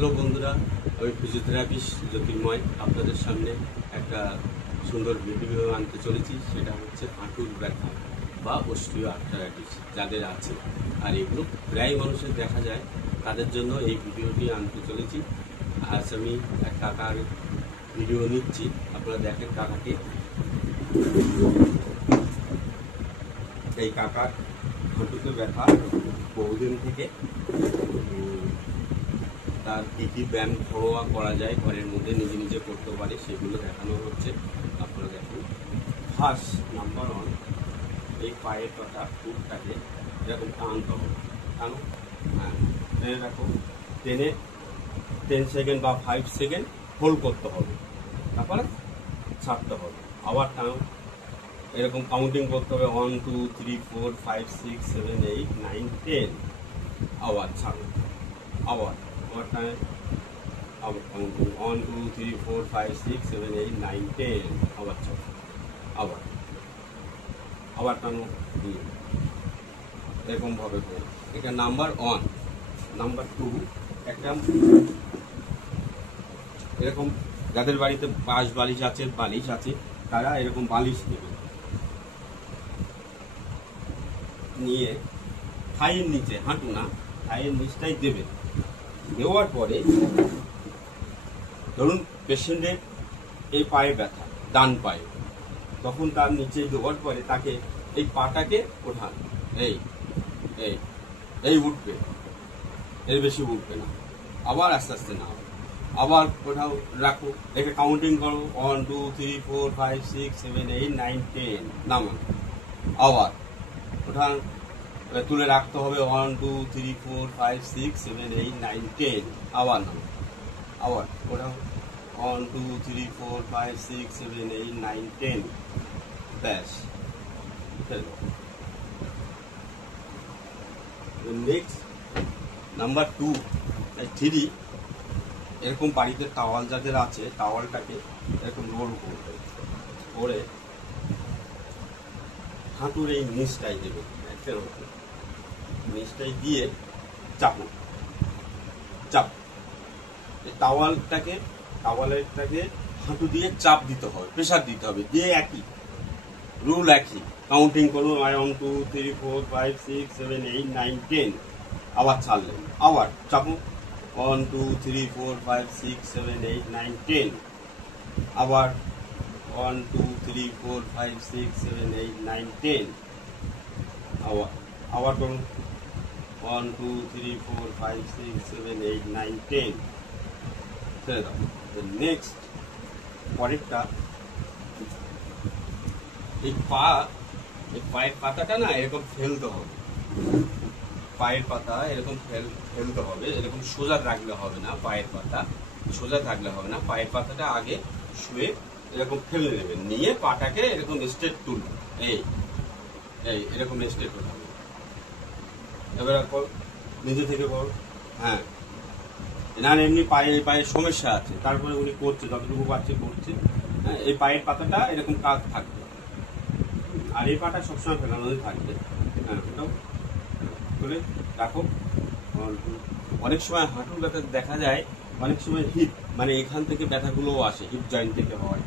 Hello বন্ধুরা, আমি physiotherapist জ্যোতির্ময় আপনাদের সামনে একটা সুন্দর ভিডিও আনতে চলেছি। সেটা হচ্ছে হাঁটুর ব্যথা বা অস্টিও আর্থ্রাইটিস যাদের আছে, আর এগুলো প্রায় মানুষের দেখা যায়, তাদের জন্য এই ভিডিওটি আনতে চলেছি। আজ আমি এক কাকার ভিডিও নিচ্ছি, আপনারা দেখেন কাকাকে। এই কাকার হাঁটুতে ব্যথা বহুদিন থেকে, তার কী কী ব্যায়াম ঘরোয়া করা যায়, ঘরের মধ্যে নিজে নিজে করতে পারে, সেগুলো দেখানো হচ্ছে। আপনারা দেখুন, ফার্স্ট নাম্বার 1, এই পায়ের পাতা ফুটটাকে এরকম টানতে হবে। টানো, হ্যাঁ, টেনে রাখো। টেনে 10 সেকেন্ড বা 5 সেকেন্ড হোল্ড করতে হবে, তারপরে ছাড়তে হবে। আবার টানো, এরকম কাউন্টিং করতে হবে, 1 2 3 4 5 6 7 8 9 10। আবার ছাড়ো, আবার টাইম, আবার কাউন্টিং 1 2 3 4 5 6 7 8 9 10। আবার ছাড়ো, আবার আবার টানো, এরকমভাবে করো। এটা নাম্বার 1। নাম্বার 2, একটা এরকম যাদের বাড়িতে বালিশ আছে, তারা এরকম বালিশ নেবে, নিয়ে থাইয়ের নিচে, হাঁটু না, থাইয়ের নিচটাই দেবে। দেওয়ার পরে ধরুন পেশেন্টের এই পায়ে ব্যথা, ডান পায়ে, তখন তার নিচে দেওয়ার পরে তাকে এই পাটাকে ওঠান, এই এই এই উঠবে, এর বেশি উঠবে না। আবার আস্তে আস্তে নাও, আবার ওঠাও, রাখো, রেখে কাউন্টিং করো, 1 2 3 4 5 6 7 8 9 10। নামান, আবার ওঠান, তুলে রাখতে হবে, 1 2 3 4 5 6 7 8 9 10। আবার নাও, আবার ওঠাও, 1 2 3 4 5 6 7 8 9 10। ব্যাস। নেক্সট নাম্বার 2, 3, এরকম বাড়িতে টাওয়াল যাদের আছে, টাওয়ালটাকে এরকম রোল করবে, করে হাঁটুর এই নিচটাই দেবে, নিচটাই দিয়ে চাপো, চাপ। টাওয়ালটাকে হাঁটু দিয়ে চাপ দিতে হবে, প্রেশার দিতে হবে, দিয়ে একই রুল, একই কাউন্টিং করুন, 1 2 3 4 5 6 7 8 9 10। আবার ছাড়লেন, আবার চাপো, 1 2 3 4 5 6 7 8 9 10। আবার 1 2 3 4 5 6 7 8 9 10। আবার করুন, 1 2 3 4 5 6 7 8 9 10। ছেড়ে দাও। নেক্সট, পরেরটা, এই পায়ের পাতাটা না এরকম ফেলতে হবে, পায়ের পাতা এরকম ফেলতে হবে, এরকম সোজা রাখলে হবে না, পায়ের পাতা সোজা থাকলে হবে না, পায়ের পাতাটা আগে শুয়ে এরকম ফেলে নেবেন, নিয়ে পাটাকে এরকম স্ট্রেট তুলবেন, এই এই এরকম স্ট্রেট উঠাবে। এবার নিজে থেকে করো, হ্যাঁ, না এমনি পায়ের সমস্যা আছে, তারপরে উনি করছে, যতটুকু পারছে করছে, হ্যাঁ, এই পায়ের পাতাটা এরকম কাজ থাকবে, আর এই পাটা সবসময় ফেলানোই থাকবে, হ্যাঁ, ওটাও করে রাখো। অনেক সময় হাঁটুর ব্যথা দেখা যায়, অনেক সময় হিপ, মানে এখান থেকে ব্যথাগুলোও আসে, হিপ জয়েন্ট থেকে হয়।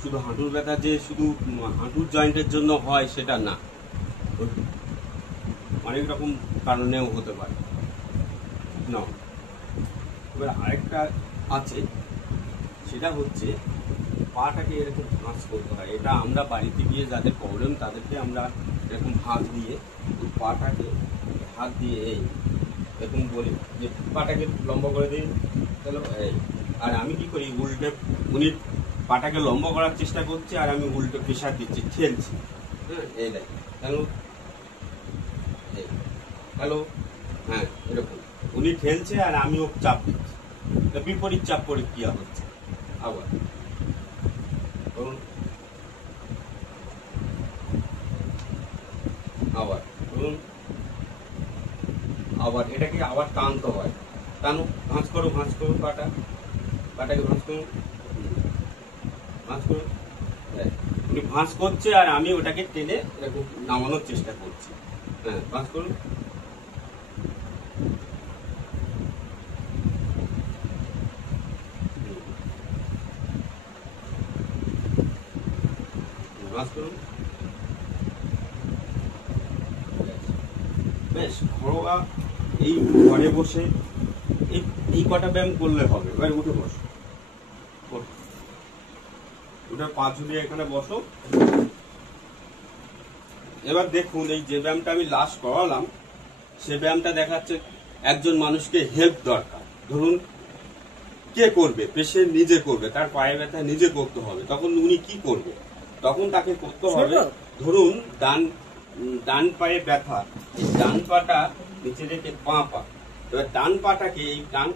শুধু হাঁটুর ব্যথা যে শুধু হাঁটুর জয়েন্টের জন্য হয় সেটা না, অনেক রকম কারণেও হতে পারে না। এবার আরেকটা আছে, সেটা হচ্ছে পাটাকে এরকম ভাঁজ করতে হয়। এটা আমরা বাড়িতে গিয়ে যাদের প্রবলেম তাদেরকে আমরা এরকম হাত দিয়ে পাটাকে হাত দিয়ে এই এরকম বলি যে পাটাকে লম্বা করে দিন, তাহলে এই, আর আমি কি করি, উল্টে উনি পাটাকে লম্বা করার চেষ্টা করছে আর আমি উল্টে প্রেশার দিচ্ছি, ঠেলছি, হ্যাঁ, এই দেখ, হ্যালো, এই হ্যালো, হ্যাঁ, এরকম উনি ঠেলছে আর আমিও চাপ দিচ্ছি, বিপরীত চাপ পরীক্ষা হচ্ছে। আবার ধরুন, আবার ধরুন, আবার এটাকে আবার টানতে হয়, টানো, ভাঁজ করো পাটাকে ভাঁজ করো, উনি ভাঁজ করছে আর আমি ওটাকে টেনে এরকম নামানোর চেষ্টা করছি, হ্যাঁ, ভাঁজ করুন, মাছ করুন। বেশ ঘরোয়া এই ঘরে বসে এই কটা ব্যায়াম করলে হবে। এবার উঠে বসো, ওটা পা ঝুলিয়ে এখানে বসো। এবার দেখুন এই যে ব্যায়ামটা আমি লাস্ট করালাম, সে ব্যায়ামটা দেখাচ্ছে একজন মানুষকে হেল্প দরকার। ধরুন কে করবে? পেশেন্ট নিজে করবে, তার পায়ে ব্যথা নিজে করতে হবে। তখন উনি কি করবে? তখন তাকে করতে হবে, ধরুন ডান পায়ে ব্যথা, এই ডান পাটা নিচে রেখে পা এবার ডান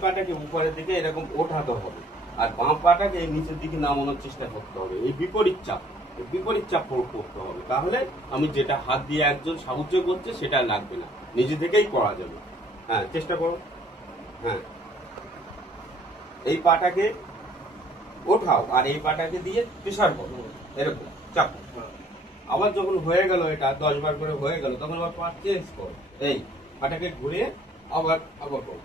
পাটাকে উপরের দিকে এরকম ওঠাতে হবে, আর বাঁ পাটাকে এই নিচের দিকে নামানোর চেষ্টা করতে হবে। এই বিপরীত চাপ করতে হবে। তাহলে আমি যেটা হাত দিয়ে একজন সাহায্য করছে সেটা লাগবে না, নিজে থেকেই করা যাবে। হ্যাঁ, চেষ্টা করো। হ্যাঁ, এই পাটাকে ওঠাও আর এই পাটাকে দিয়ে প্রেসার করো, এরকম চাপ। আবার যখন হয়ে গেল, এটা 10 বার করে হয়ে গেল, তখন আবার পা চেঞ্জ করো। এই পাটাকে ঘুরিয়ে আবার করো।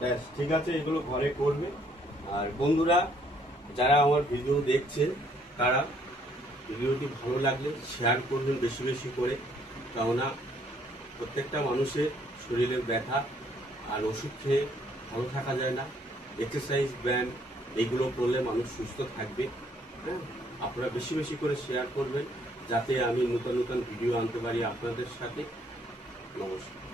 ব্যাস, ঠিক আছে, এগুলো ঘরে করবে। আর বন্ধুরা যারা আমার ভিডিও দেখছেন, তারা ভিডিওটি ভালো লাগলে শেয়ার করবেন বেশি বেশি করে। কেননা প্রত্যেকটা মানুষের শরীরের ব্যথা আর ওষুধ খেয়ে ভালো থাকা যায় না। এক্সারসাইজ, ব্যায়াম এগুলো করলে মানুষ সুস্থ থাকবে। হ্যাঁ, আপনারা বেশি বেশি করে শেয়ার করবেন, যাতে আমি নতুন নতুন ভিডিও আনতে পারি আপনাদের সাথে। নমস্কার।